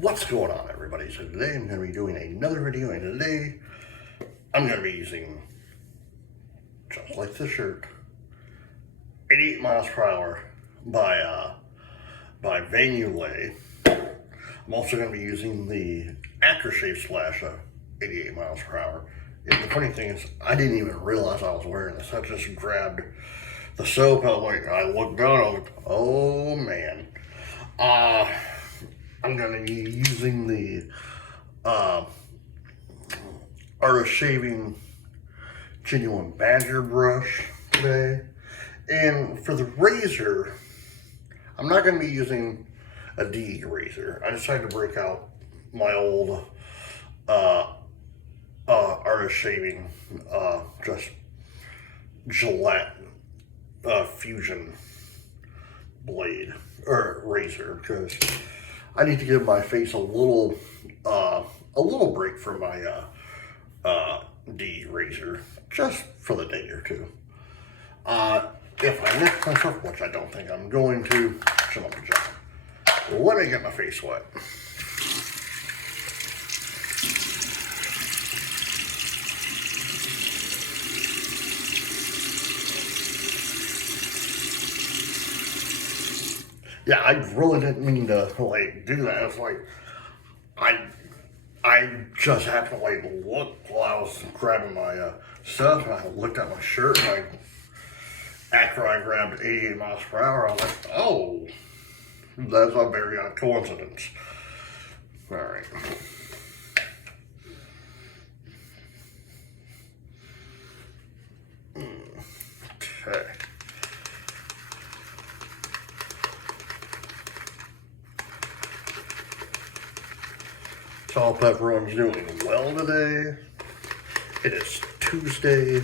What's going on, everybody? So today I'm going to be doing another video, and today I'm going to be using, just like the shirt, 88 miles per hour by Yulay. I'm also going to be using the aftershave splash of 88 miles per hour. And the funny thing is, I didn't even realize I was wearing this. I just grabbed the soap. I looked down. I was like, oh man. I'm going to be using the Art of Shaving Genuine Badger brush today. And for the razor, I'm not going to be using a DE razor. I decided to break out my old Art of Shaving just Gillette Fusion blade or razor, because I need to give my face a little break from my DE razor, just for the day or two. If I nick myself, which I don't think I'm going to, shut up, John. Let me get my face wet. Yeah, I really didn't mean to do that. It's like I just happened to look while I was grabbing my stuff, and I looked at my shirt, and after I grabbed 88 miles per hour, I was like, oh, that's a very odd coincidence. All right. Okay. Salt Pepperon's doing well today. It is Tuesday,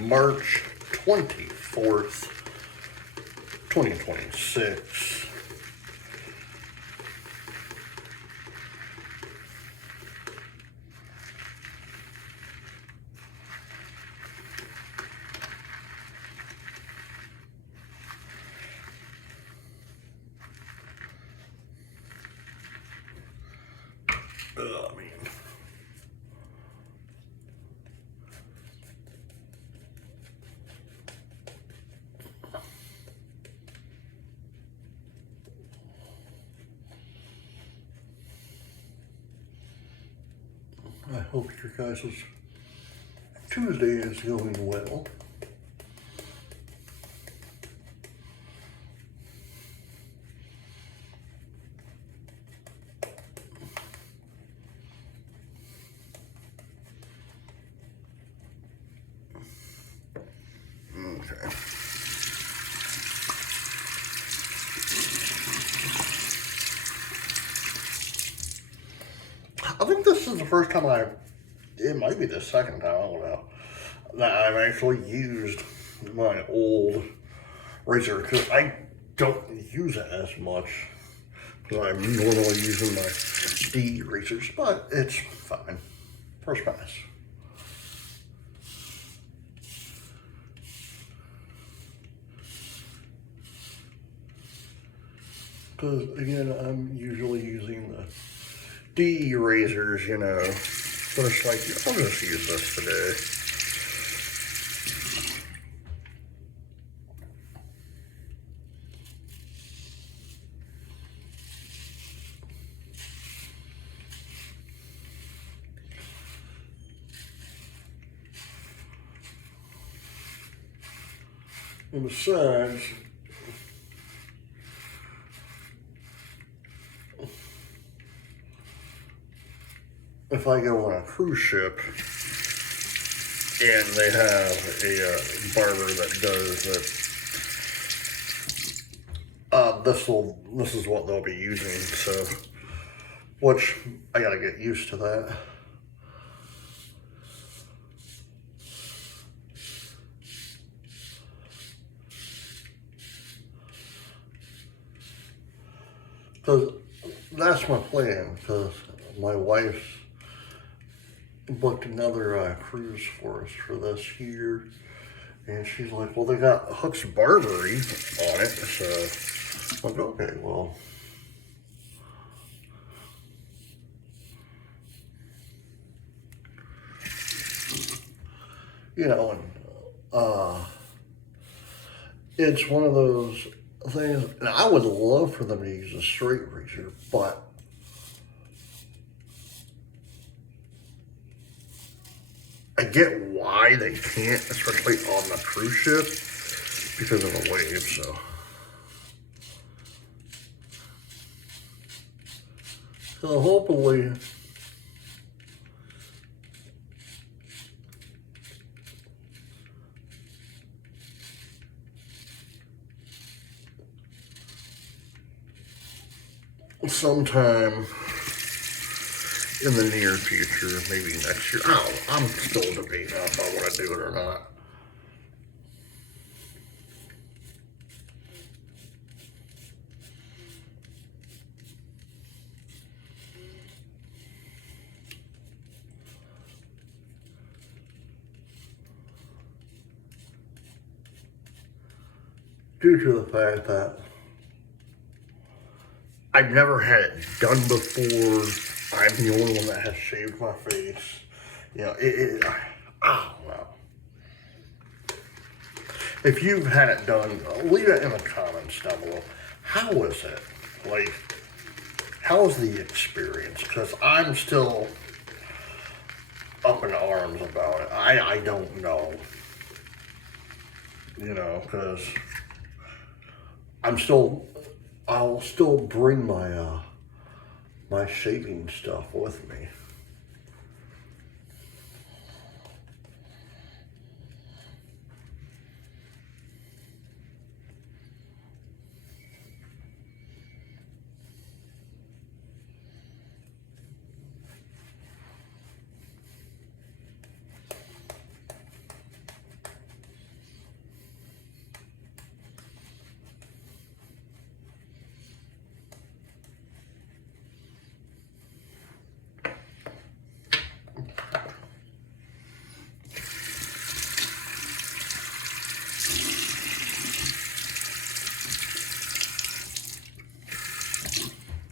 March 24th, 2026. Oh, man. I hope your guys' Tuesday is going well. Okay. I think this is the first time it might be the second time, I don't know, that I've actually used my old razor, because I don't use it as much, because I'm normally using my DE razors, but it's fine. First pass. Because, again, I'm usually using the DE razors, but it's like, I'll just use this today. And besides, if I go on a cruise ship and they have a barber that does it, this is what they'll be using. So, which I gotta get used to that. Because that's my plan, because my wife's booked another cruise for us for this year, and she's like, well, they got Hook's Barbery on it, so I'm like, okay, well, you know, and it's one of those things, and I would love for them to use a straight razor, but I get why they can't, especially on the cruise ship, because of the waves, so hopefully sometime in the near future, maybe next year. I'm still debating if I want to do it or not. Due to the fact that I've never had it done before. I'm the only one that has shaved my face. You know, I don't know. If you've had it done, leave it in the comments down below. How was it? Like, how was the experience? Because I'm still up in arms about it. I don't know. You know, because I'll still bring my my shaving stuff with me.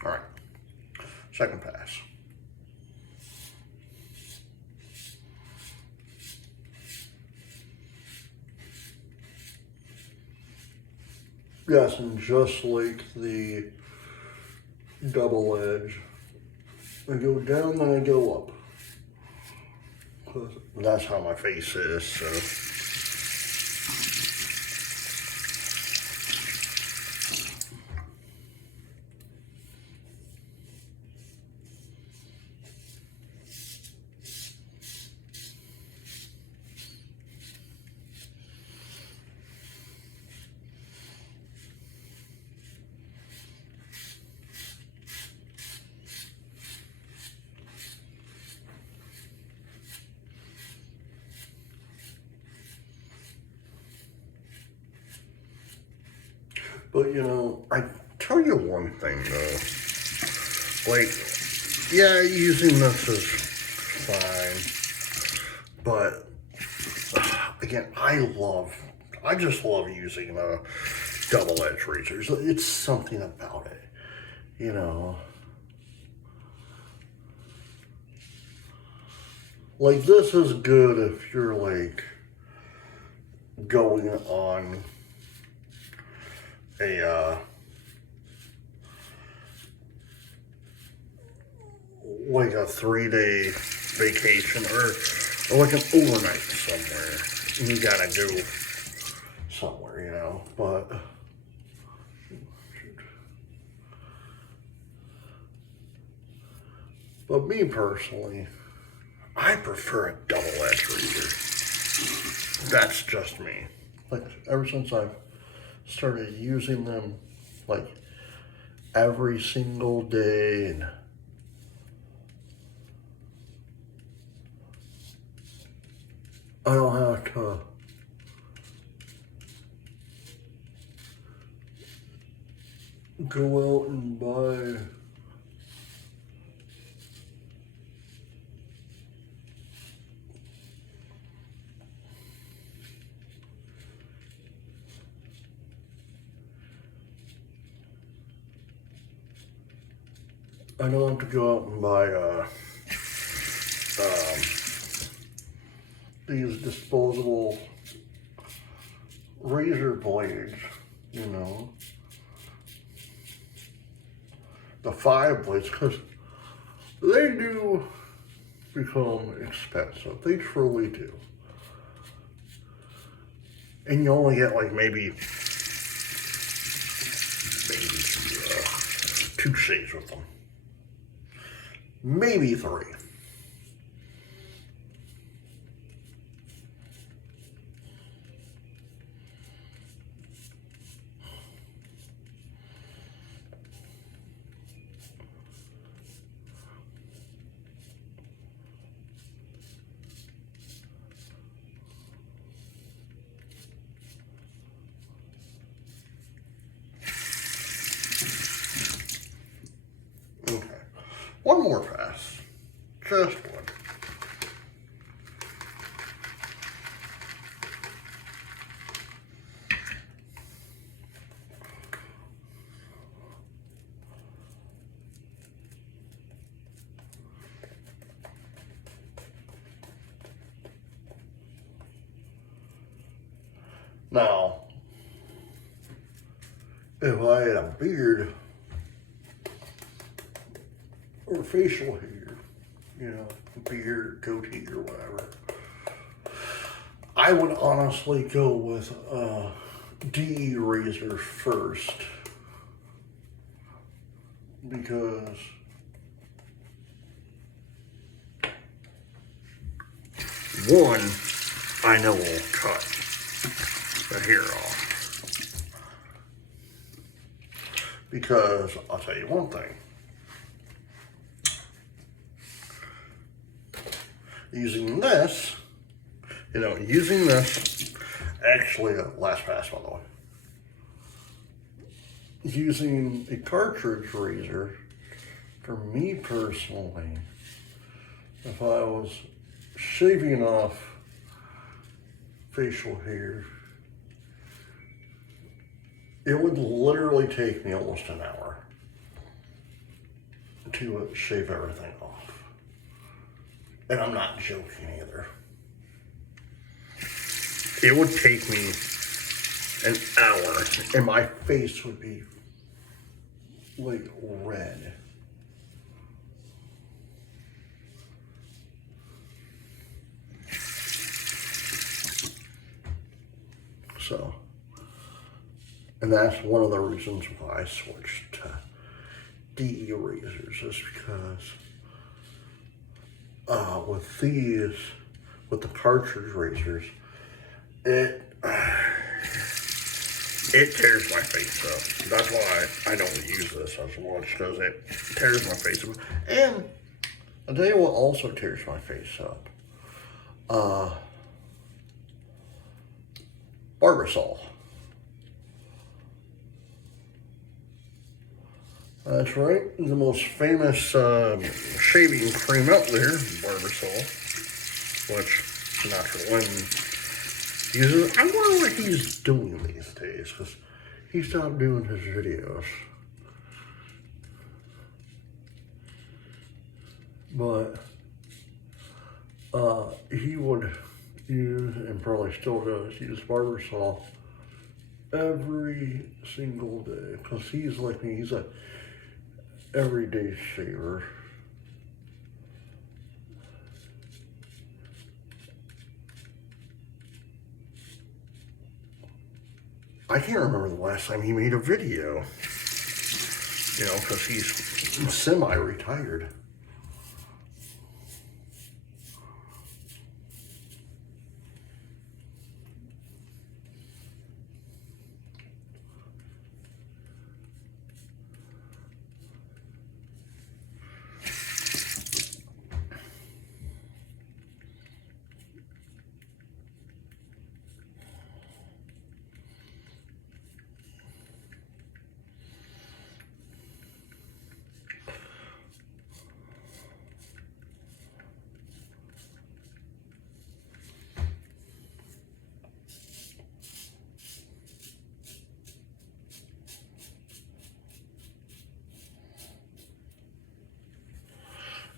All right, second pass. Yes, and just like the double edge, I go down, then I go up. That's how my face is, so. But you know, I tell you one thing though, like, yeah, using this is fine, but again, I just love using double edge razors. It's something about it, you know. Like, this is good if you're like going on a like a 3-day vacation or like an overnight somewhere, and you gotta go somewhere, you know. But me personally, I prefer a double edge razor. That's just me. Like, ever since I've started using them like every single day, and I don't have to go out and buy I don't have to go out and buy these disposable razor blades, you know, the 5 blades, because they do become expensive. They truly do. And you only get like maybe 2 shaves with them. Maybe 3. Okay, one more pass, just one. Now, if I had a beard or facial hair, you know, beard, goatee, or whatever, I would honestly go with DE razor first, because one, I know will cut the hair off. Because I'll tell you one thing. Using this, actually, last pass by the way. Using a cartridge razor, for me personally, if I was shaving off facial hair, it would literally take me almost an hour to shave everything off. And I'm not joking either. It would take me an hour and my face would be like red. So, and that's one of the reasons why I switched to DE razors, is because with the cartridge razors, it tears my face up. That's why I don't use this as much, because it tears my face up. And I'll tell you what also tears my face up. Barbasol. That's right, the most famous shaving cream out there, Barbasol, which Natural Lemon uses. I wonder what he's doing these days, because he stopped doing his videos. But he would use, and probably still does, use Barbasol every single day, because he's like me, he's a everyday shaver. I can't remember the last time he made a video, you know, because he's semi-retired.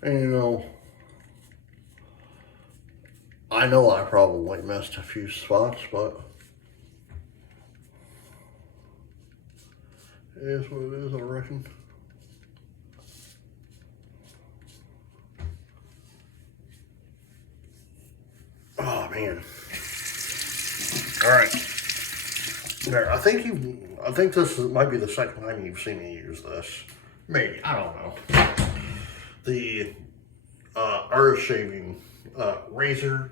And you know, I know I probably missed a few spots, but it is what it is, I reckon. Oh man. All right. There, I think this might be the second time you've seen me use this. Maybe, I don't know. The earth shaving razor,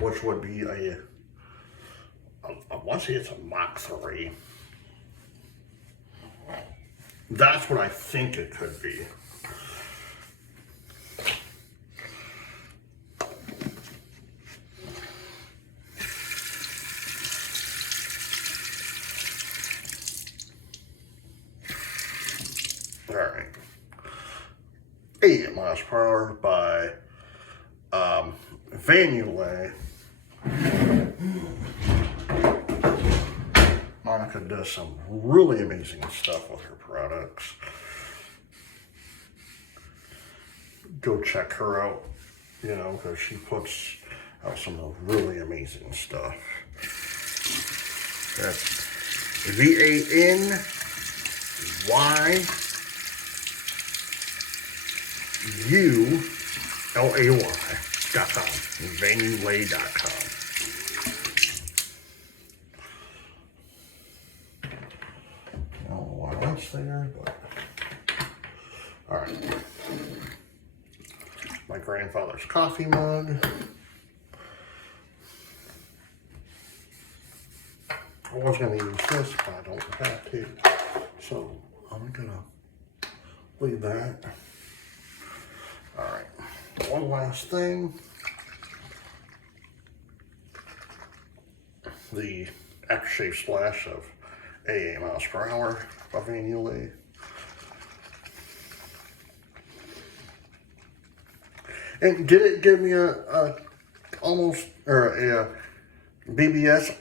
which would be I want to say it's a Mach 3. That's what I think it could be. All right. 8 miles per hour by Yulay. Monica does some really amazing stuff with her products. Go check her out, you know, because she puts out some really amazing stuff. That's VANYULAY.com. VANYULAY.com. I don't know why that's there, but all right. My grandfather's coffee mug. I was going to use this, but I don't have to. So I'm going to leave that. All right. One last thing. The aftershave splash of 8 miles per hour by Yulay. And did it give me a almost, or a BBS?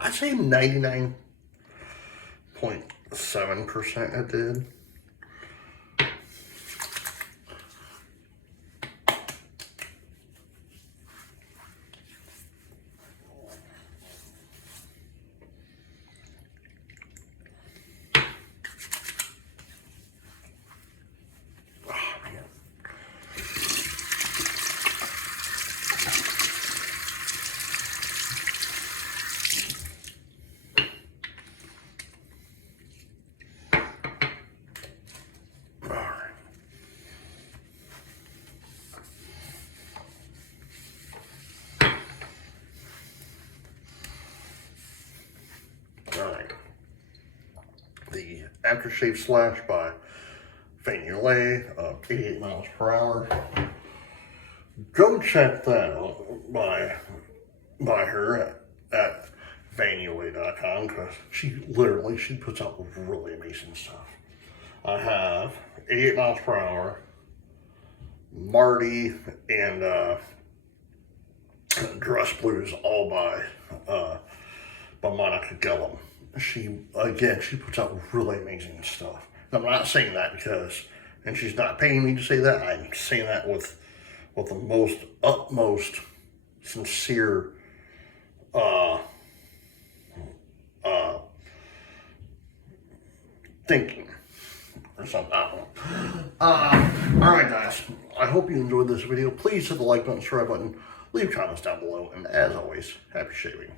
I'd say 99.7% it did. The aftershave slash by Yulay of 88 miles per hour. Go check that out by her at VANYULAY.com, because she puts out really amazing stuff. I have 88 miles per hour, Marty, and Dress Blues, all by Monica Gillum. She puts out really amazing stuff. And I'm not saying that because, and she's not paying me to say that. I'm saying that with the utmost sincere thinking or something. I don't know. All right, guys. I hope you enjoyed this video. Please hit the like button, subscribe button, leave comments down below, and as always, happy shaving.